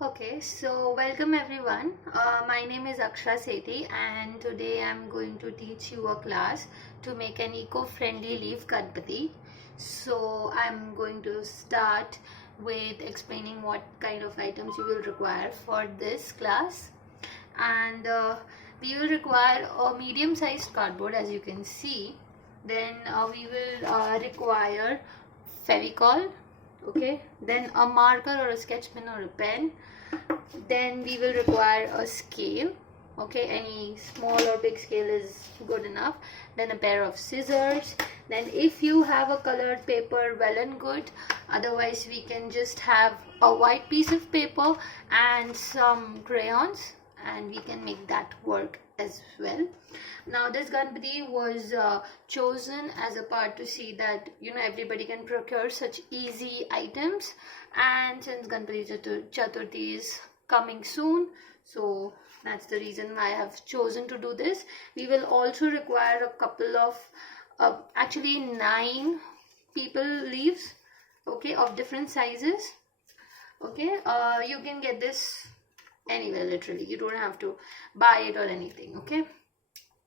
Okay, so welcome everyone. My name is Akshara Sethi and today I'm going to teach you a class to make an eco-friendly leaf Ganpati. So I'm going to start with explaining what kind of items you will require for this class. And we will require a medium-sized cardboard, as you can see. Then we will require Fevicol, okay, then a marker or a sketch pen or a pen. Then we will require a scale, okay, any small or big scale is good enough. Then a pair of scissors. Then if you have a colored paper, well and good, otherwise we can just have a white piece of paper and some crayons and we can make that work as well. Now this Ganpati was chosen as a part to see that everybody can procure such easy items, and since Ganpati Chaturthi is coming soon, so that's the reason why I have chosen to do this. We will also require a couple of actually 9 people leaves, okay, of different sizes. Okay, you can get this anywhere, literally. You don't have to buy it or anything. Okay,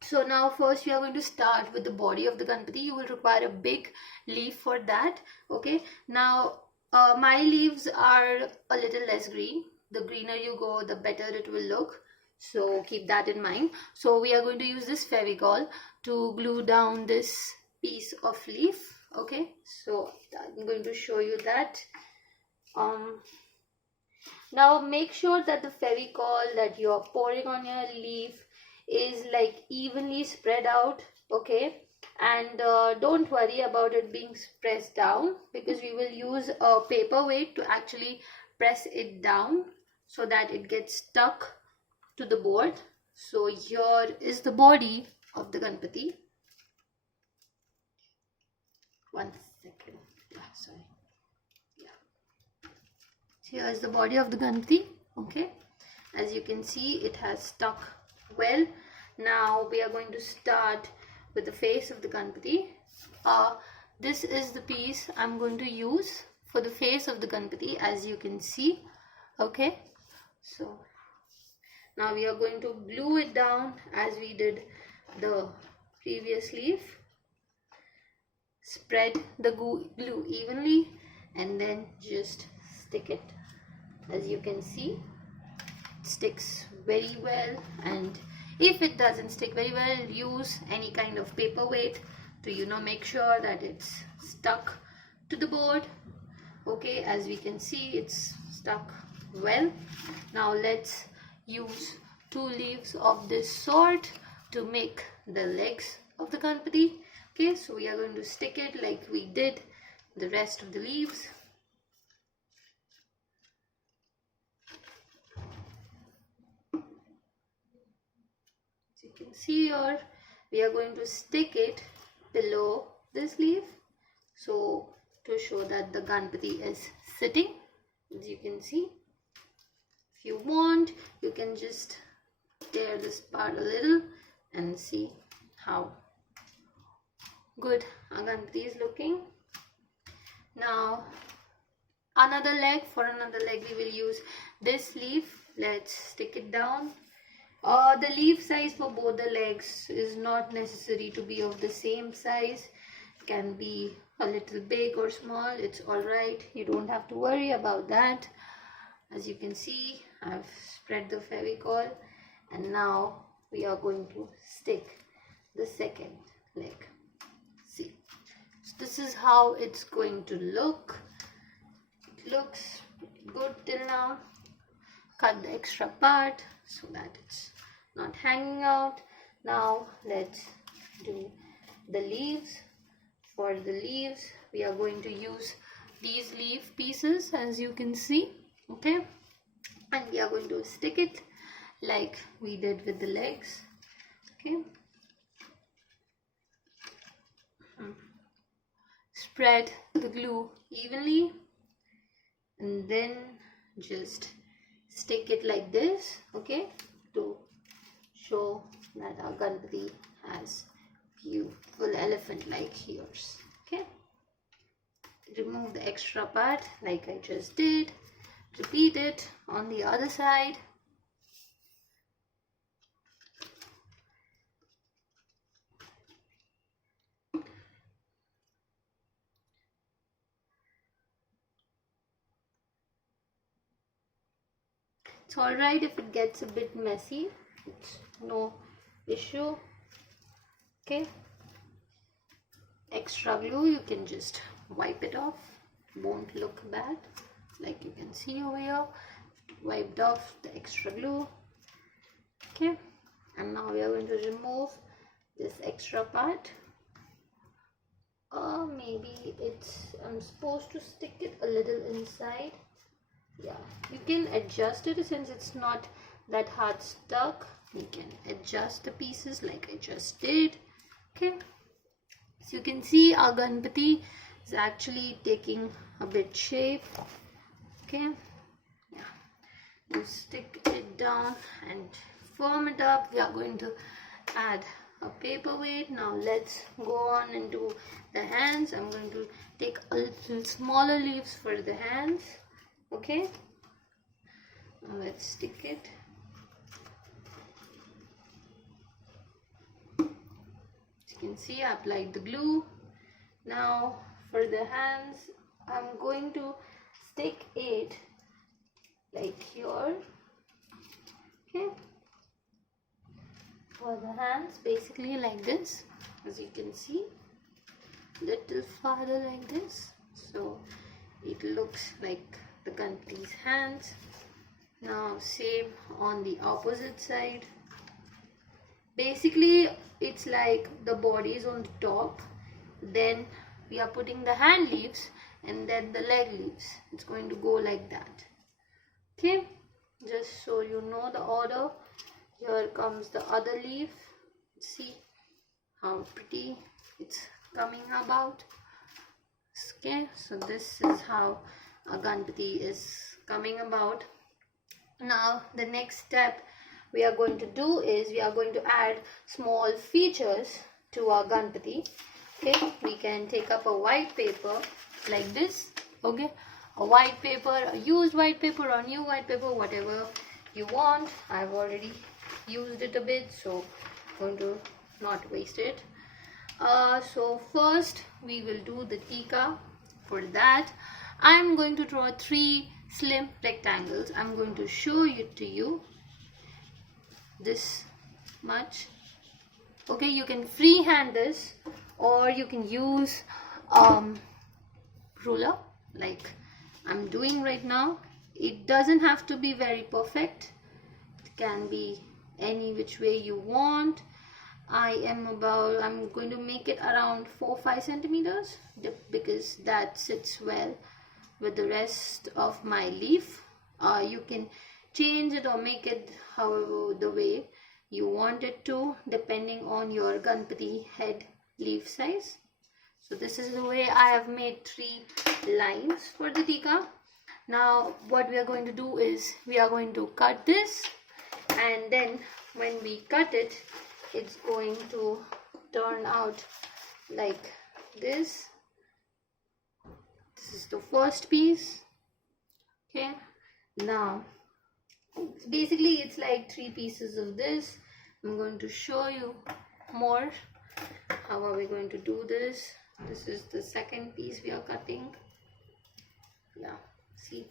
so now first we are going to start with the body of the Ganpati. You will require a big leaf for that. Okay, now my leaves are a little less green. The greener you go, the better it will look, so keep that in mind. So we are going to use this Fevicol to glue down this piece of leaf. Okay, so I'm going to show you that. Now make sure that the Fevicol that you are pouring on your leaf is like evenly spread out, okay, and don't worry about it being pressed down, because we will use a paperweight to actually press it down so that it gets stuck to the board. So here is the body of the Ganpati. One second. Sorry. Here is the body of the Ganpati. Okay, as you can see, it has stuck well. Now we are going to start with the face of the Ganpati. This is the piece I'm going to use for the face of the Ganpati, as you can see. Okay, so now we are going to glue it down as we did the previous leaf. Spread the glue evenly and then just stick it. As you can see, it sticks very well, and if it doesn't stick very well, use any kind of paperweight to make sure that it's stuck to the board. Okay, as we can see, it's stuck well. Now let's use 2 leaves of this sort to make the legs of the Ganpati. Okay, so we are going to stick it like we did the rest of the leaves. As you can see here, we are going to stick it below this leaf, so to show that the Ganpati is sitting. As you can see, if you want, you can just tear this part a little and see how good our Ganpati is looking. Now another leg, for another leg we will use this leaf. Let's stick it down. The leaf size for both the legs is not necessary to be of the same size. It can be a little big or small, it's alright, you don't have to worry about that. As you can see, I've spread the Fevicol, and now we are going to stick the second leg. See, so this is how it's going to look. It looks good till now. Cut the extra part so that it's not hanging out. Now let's do the leaves. For the leaves, we are going to use these leaf pieces, as you can see. Okay, and we are going to stick it like we did with the legs. Okay, spread the glue evenly and then just stick it like this, okay, to show that our Ganpati has beautiful elephant like ears. Okay, remove the extra part like I just did. repeat it on the other side. It's alright if it gets a bit messy, it's no issue. Okay, extra glue, you can just wipe it off, it won't look bad. Like you can see over here, wiped off the extra glue. Okay, and now we are going to remove this extra part. Or maybe I'm supposed to stick it a little inside. Yeah, you can adjust it since it's not that hard stuck. You can adjust the pieces like I just did. Okay, so you can see our Ganpati is actually taking a bit shape. Okay, yeah, you stick it down and firm it up. We are going to add a paperweight. Now let's go on and do the hands. I'm going to take a little smaller leaves for the hands. Okay, now let's stick it. As you can see, I applied the glue. Now for the hands, I'm going to stick it like here. Okay, for the hands, basically like this, as you can see, little farther like this, so it looks like the Ganpati's hands. Now same on the opposite side. Basically it's like the body is on the top, then we are putting the hand leaves and then the leg leaves. It's going to go like that. Okay, just so you know the order. Here comes the other leaf. See how pretty it's coming about. Okay, so this is how a Ganpati is coming about. Now the next step we are going to do is we are going to add small features to our Ganpati. Okay, we can take up a white paper like this. Okay, a white paper, a used white paper or new white paper, whatever you want. I've already used it a bit, so I'm going to not waste it. So first we will do the tika. For that I'm going to draw 3 slim rectangles. I'm going to show it to you this much. Okay, you can freehand this or you can use ruler like I'm doing right now. It doesn't have to be very perfect, it can be any which way you want. I'm going to make it around 4-5 centimeters because that sits well with the rest of my leaf. You can change it or make it however the way you want it to, depending on your Ganpati head leaf size. So this is the way I have made 3 lines for the tika. Now what we are going to do is we are going to cut this, and then when we cut it, it's going to turn out like this. This is the first piece. Okay, now basically it's like 3 pieces of this. I'm going to show you more how are we going to do this. This is the second piece we are cutting. Yeah, see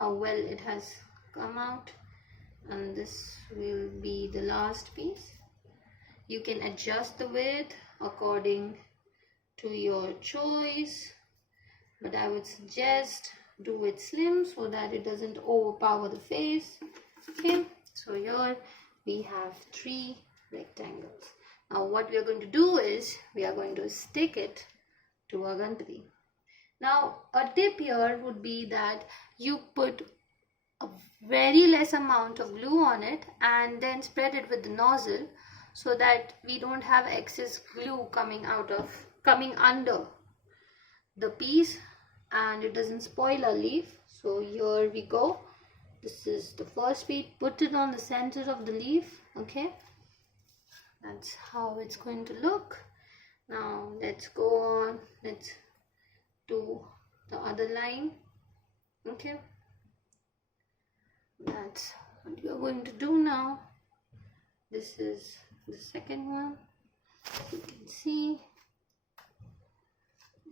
how well it has come out, and this will be the last piece. You can adjust the width according to your choice, but I would suggest do it slim so that it doesn't overpower the face. Okay, so here we have 3 rectangles. Now what we are going to do is we are going to stick it to our Ganpati. Now a tip here would be that you put a very less amount of glue on it and then spread it with the nozzle so that we don't have excess glue coming under the piece and it doesn't spoil our leaf. So here we go. This is the first piece. Put it on the center of the leaf. Okay, that's how it's going to look. Now let's go on. Let's do the other line. Okay, that's what we are going to do now. This is the second one. You can see.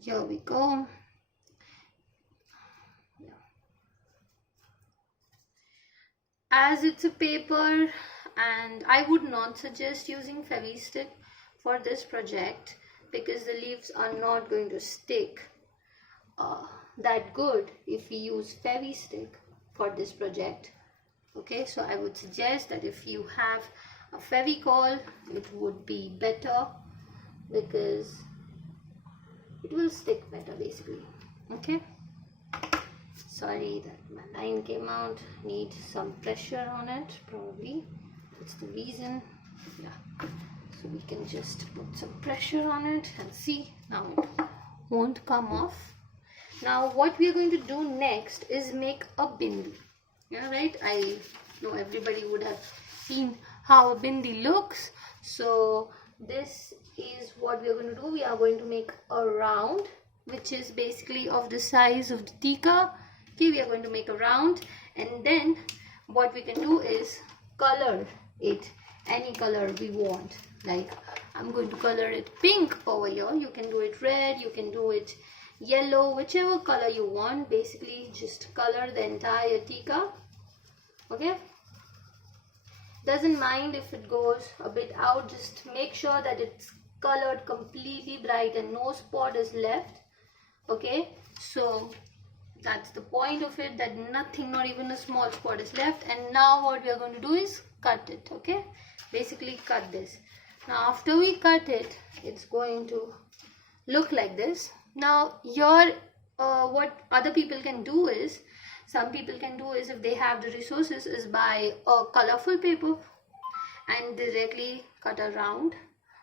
Here we go. As it's a paper, and I would not suggest using Fevi-Stick for this project because the leaves are not going to stick that good if we use Fevi-Stick for this project. Okay, so I would suggest that if you have a Fevicol, it would be better because it will stick better basically. Okay, sorry that my line came out, need some pressure on it, probably that's the reason. Yeah, so we can just put some pressure on it and see, now it won't come off. Now what we are going to do next is make a bindi. Yeah, right, I know everybody would have seen how a bindi looks. So this is what we are going to do. We are going to make a round which is basically of the size of the tika. Okay, we are going to make a round, and then what we can do is color it any color we want. Like I'm going to color it pink over here. You can do it red, you can do it yellow, whichever color you want. Basically just color the entire tika. Okay, doesn't mind if it goes a bit out, just make sure that it's colored completely bright and no spot is left. Okay, so that's the point of it, that nothing, not even a small spot is left. And now what we are going to do is cut it. Okay, basically cut this. Now after we cut it, it's going to look like this. Now here what other people can do is, some people can do is, if they have the resources, is buy a colorful paper and directly cut a round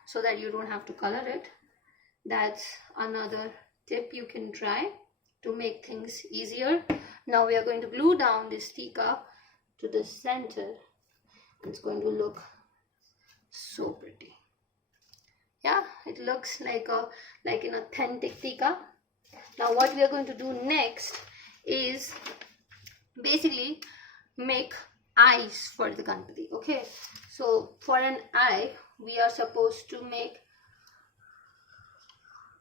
so that you don't have to color it. That's another tip you can try to make things easier. Now we are going to glue down this tika to the center. It's going to look so pretty. Yeah, it looks like an authentic tika. Now what we are going to do next is basically make eyes for the Ganpati. Okay, so for an eye we are supposed to make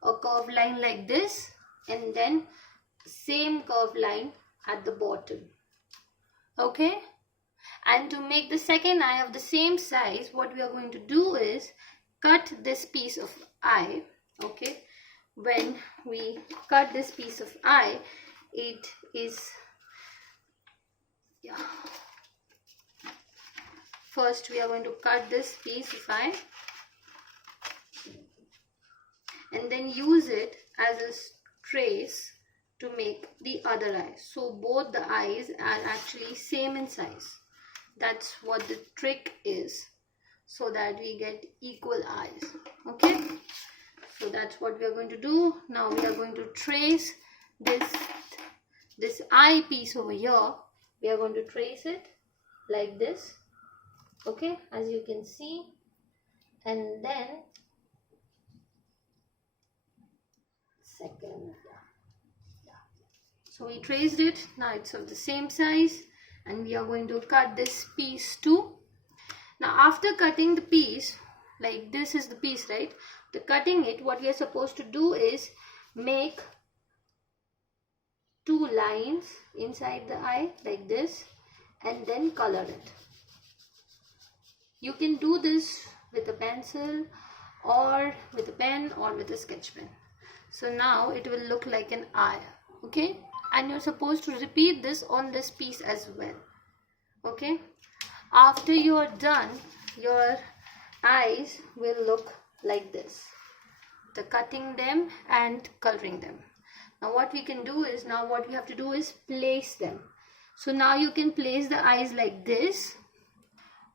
a curved line like this, and then same curved line at the bottom. Okay, and to make the second eye of the same size, what we are going to do is cut this piece of eye. Okay, when we cut this piece of eye, it is, yeah, first we are going to cut this piece of eye and then use it as a trace to make the other eye. So both the eyes are actually same in size. That's what the trick is, so that we get equal eyes. Okay, so that's what we are going to do. Now we are going to trace this eye piece over here. We are going to trace it like this. Okay, as you can see, and then second, so we traced it. Now it's of the same size, and we are going to cut this piece too. Now after cutting the piece, like this is the piece, right? After cutting it, what we are supposed to do is make two lines inside the eye like this, and then color it. You can do this with a pencil or with a pen or with a sketch pen. So now it will look like an eye. Okay, and you're supposed to repeat this on this piece as well. Okay, after you are done, your eyes will look like this, the cutting them and coloring them. Now what we can do is, now what we have to do is place them. So now you can place the eyes like this,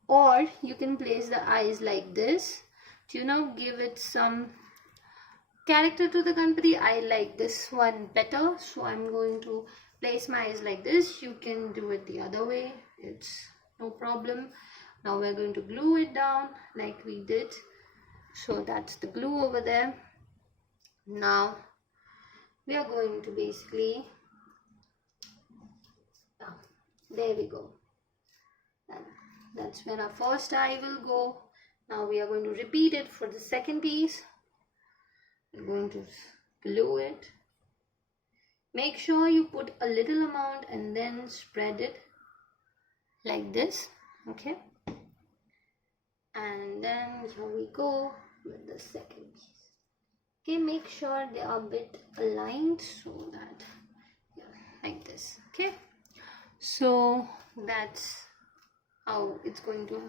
or you can place the eyes like this to give it some character to the Ganpati. I like this one better, so I'm going to place my eyes like this. You can do it the other way, it's no problem. Now we're going to glue it down like we did. So that's the glue over there. Now we are going to basically, there we go. and that's where our first eye will go. Now we are going to repeat it for the second piece. We're going to glue it. Make sure you put a little amount and then spread it like this, okay? And then here we go with the second piece. Okay, make sure they are a bit aligned so that, yeah, like this, okay? So that's how it's going to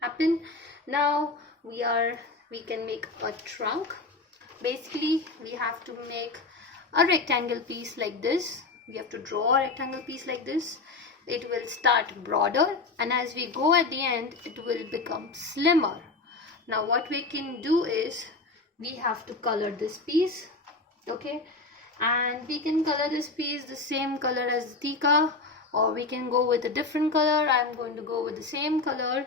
happen. Now we can make a trunk. Basically, we have to make a rectangle piece like this. We have to draw a rectangle piece like this. It will start broader, and as we go at the end, it will become slimmer. Now what we can do is, we have to color this piece, okay? And we can color this piece the same color as the tika, or we can go with a different color. I'm going to go with the same color.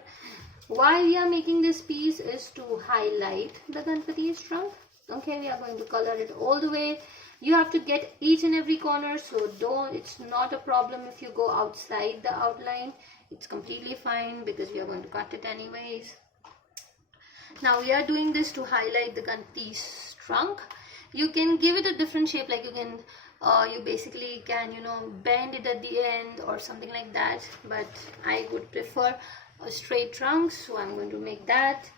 Why we are making this piece is to highlight the Ganpati's trunk. Okay, we are going to color it all the way. You have to get each and every corner, so it's not a problem if you go outside the outline. It's completely fine because we are going to cut it anyways. Now we are doing this to highlight the Ganpati's trunk. You can give it a different shape, like you basically can, bend it at the end or something like that, but I would prefer a straight trunk, so I'm going to make that.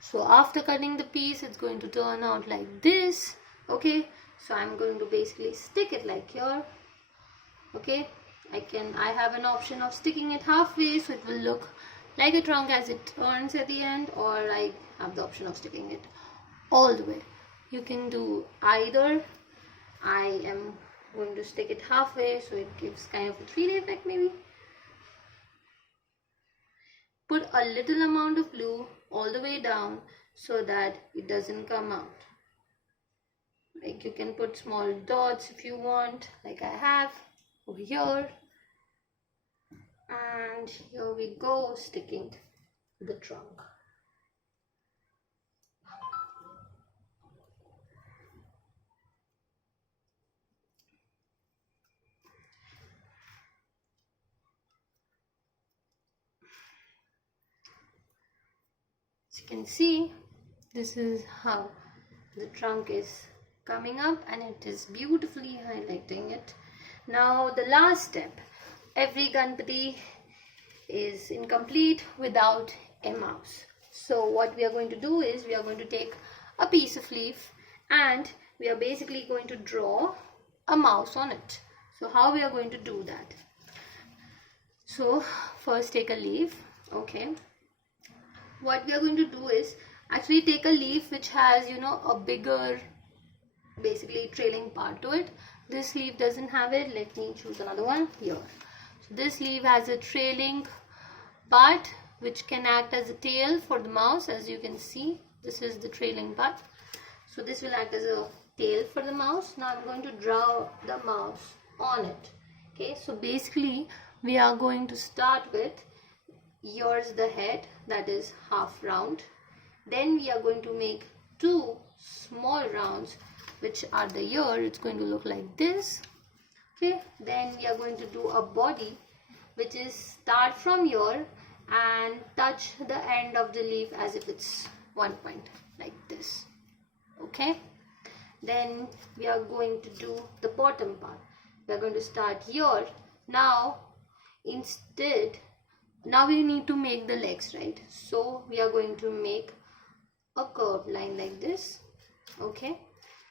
So after cutting the piece, it's going to turn out like this, okay? So I'm going to basically stick it like here, okay? I have an option of sticking it halfway so it will look like a trunk as it turns at the end, or I have the option of sticking it all the way. You can do either. I am going to stick it halfway so it gives kind of a 3D effect maybe. Put a little amount of glue all the way down so that it doesn't come out. Like, you can put small dots if you want, like I have over here. And here we go, sticking the trunk. As you can see, this is how the trunk is coming up, and it is beautifully highlighting it. Now the last step, every Ganpati is incomplete without a mouse. So what we are going to do is, we are going to take a piece of leaf and we are basically going to draw a mouse on it. So how we are going to do that? So first take a leaf, okay? What we are going to do is actually take a leaf which has, a bigger, basically trailing part to it. This leaf doesn't have it. Let me choose another one here. So this leaf has a trailing part which can act as a tail for the mouse. As you can see, this is the trailing part. So this will act as a tail for the mouse. Now I'm going to draw the mouse on it. Okay, so basically we are going to start with, here's the head, that is half round. Then we are going to make two small rounds which are the ear. It's going to look like this. Okay, then we are going to do a body which is start from here and touch the end of the leaf as if it's one point, like this. Okay, then we are going to do the bottom part. We are going to start here. Now we need to make the legs, right? So we are going to make a curved line like this, okay?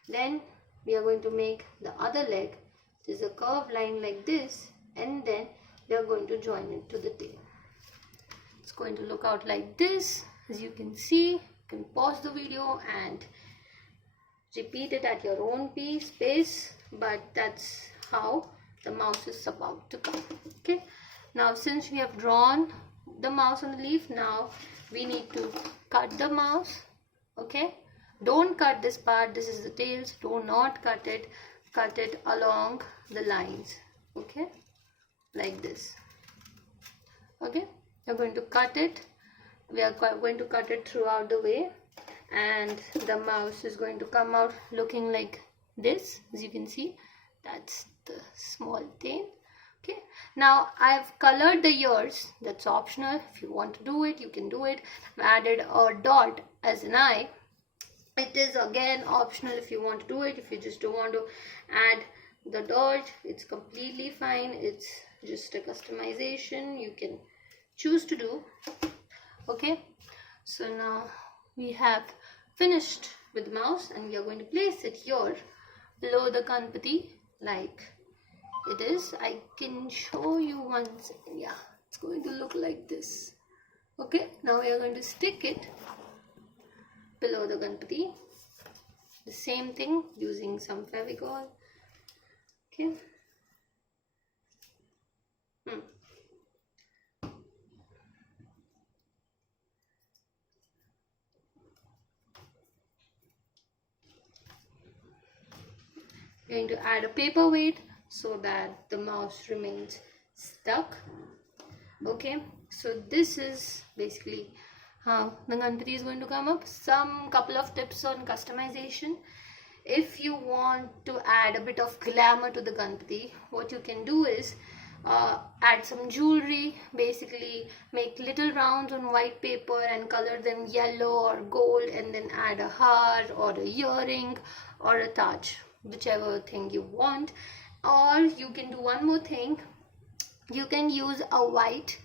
Then we are going to make the other leg, which is a curved line like this, and then we are going to join it to the tail. It's going to look out like this. As you can see, you can pause the video and repeat it at your own pace, but that's how the mouse is about to come. Okay, now since we have drawn the mouse on the leaf, now we need to cut the mouse. Okay, don't cut this part, this is the tails. Do not cut it along the lines, okay, like this. Okay, we're going to cut it. We are going to cut it throughout the way, and the mouse is going to come out looking like this. As you can see, that's the small tail. Okay, now I've colored the ears. That's optional. If you want to do it, you can do it. I've added a dot as an eye. It is again optional if you want to do it. If you just don't want to add the dot, it's completely fine. It's just a customization you can choose to do. Okay, so now we have finished with the mouse, and we are going to place it here below the Ganpati like it is. I can show you one second. Yeah, it's going to look like this. Okay, now we are going to stick it below the Ganpati. The same thing using some Fevicol. Okay. Going to add a paperweight so that the mouse remains stuck. Okay, so this is basically how the Ganpati is going to come up. Some couple of tips on customization. If you want to add a bit of glamour to the Ganpati, what you can do is add some jewelry. Basically make little rounds on white paper and color them yellow or gold, and then add a heart or a earring or a taj, whichever thing you want. Or you can do one more thing. You can use a white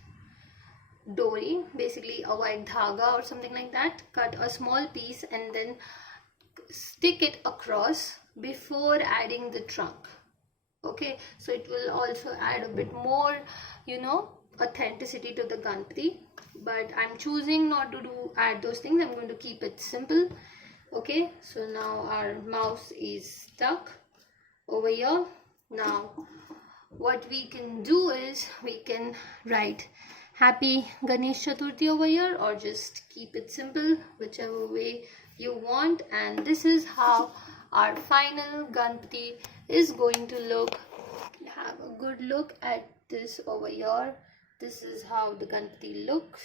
dory, basically a white dhaga or something like that. Cut a small piece and then stick it across before adding the trunk. Okay, so it will also add a bit more, authenticity to the Ganpati. But I'm choosing not to add those things. I'm going to keep it simple. Okay, so now our mouse is stuck over here. Now what we can do is we can write Happy Ganesh Chaturthi over here, or just keep it simple, whichever way you want. And this is how our final Ganpati is going to look. Have a good look at this over here. This is how the Ganpati looks.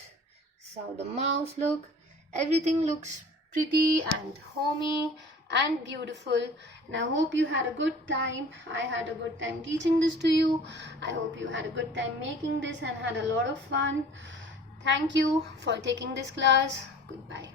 This is how the mouse looks. Everything looks pretty and homey and beautiful, and I hope you had a good time. I had a good time teaching this to you. I hope you had a good time making this and had a lot of fun. Thank you for taking this class. Goodbye.